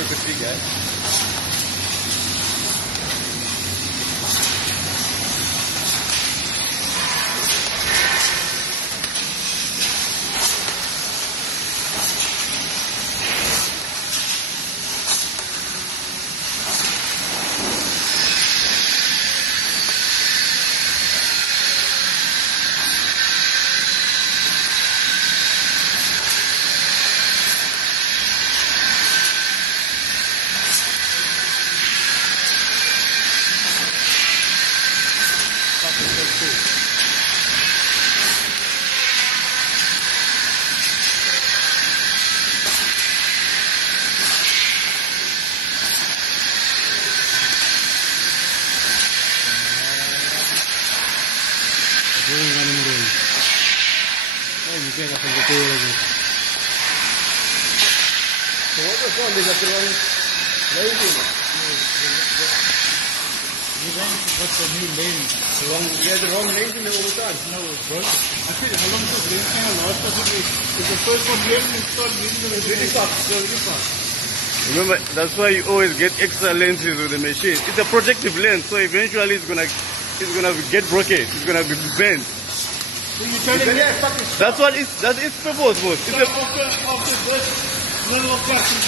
with the big guy. So what was wrong? They got the wrong rating. You got the new lane. You had the wrong rating all the time. No, bro. I think how long was lane thing? A lot of it. It's the first one lane installed in Really fast. Really fast. Remember, that's why you always get extra lenses with the machine. It's a protective lens, so eventually it's gonna get broken. It's gonna be bent. So you're telling me That's its purpose, boss. It's after this little question.